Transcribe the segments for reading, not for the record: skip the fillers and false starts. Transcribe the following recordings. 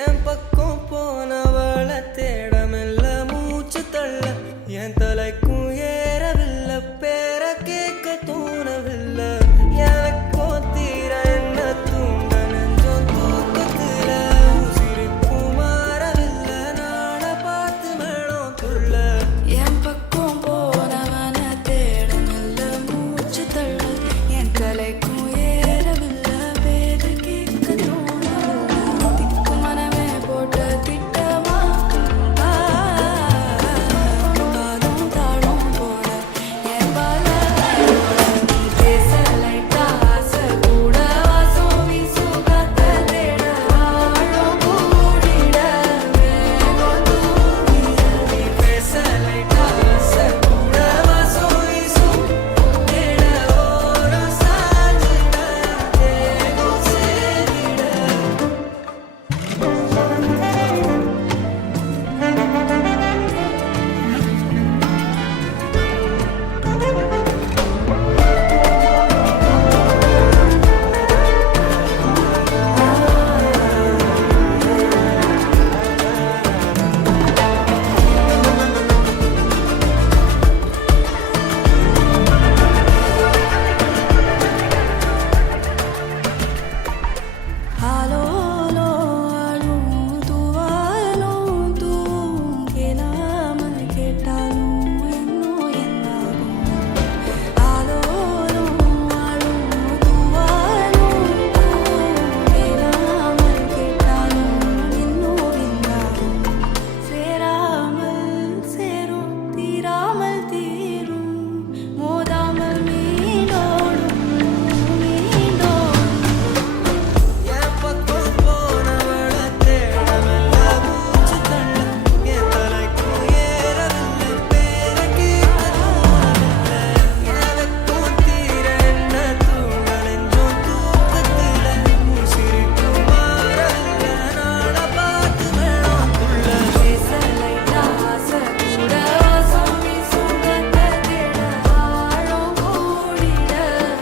என் பக்கம் போனவள தேடமெல்ல மூச்சு தள்ள என் தலைக்கும் ஏறவில்லை பேர கேட்க தோணவில்லை எனக்கோ தீர என்ன தூண்ட நெஞ்சம் தூக்கத்துல உசிரிப்பும் மாறவில்லை நாள பார்த்து மேளம் துள்ள என் பக்கம் போனவன தேடமெல்ல மூச்சு தள்ள என் தலைக்கும் ஏறவில்லை பேர கேட்க தோணவில்லை திக்கு மனமே போட்ட திட்டமா பாதம் தாளம் போட என் பால நீ பேச லைட்டா ஆசை கூட வாசம் வீசும் காத்த தேட ஆழம் கூடிட வேகம் தூங்கிட நீ பேச லைட்டா ஆசை கூட வாசம் வீசும் தேட ஓரம் சாஞ்சிட தேகம் சேரிட ஆலோலோ ஆளும் தூவாலும் தூவும் கேளாமல் கேட்டாலும் இன்னும் என்னாகும் ஆலோலோ ஆளும் தூவாலும் தூவும் கேளாமல் கேட்டாலும் இன்னும் என்னாகும் சேராமல் சேரும் தீராமல் தீரும் மோதாமல் மீண்டோடும் மீண்டோடும் என் பக்கம் போனவள தேடமெல்ல மூச்சு தள்ள என் தலைக்கும் ஏறவில்லை பேர கேட்க தோணவில்லை எனக்கும் தீர என்ன தூண்ட நெஞ்சம் தூக்கத்துல உசிரிப்பும் மாறவில்லை நாள பார்த்து மேளம் துள்ள பேச லைட்டா ஆசை கூட வாசம் வீசும் காத்த தேட ஆழம் கூடிட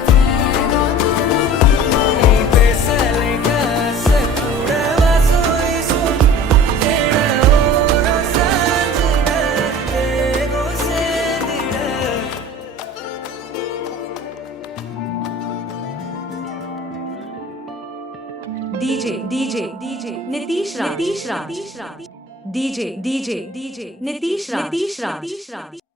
வேகம் தூங்கிட நீ பேச லைட்டா ஆசை கூட வாசம் வீசும் தேட ஓரம் சாஞ்சிட தேகம் சேரிட DJ Nitish Raj DJ Nitish Raj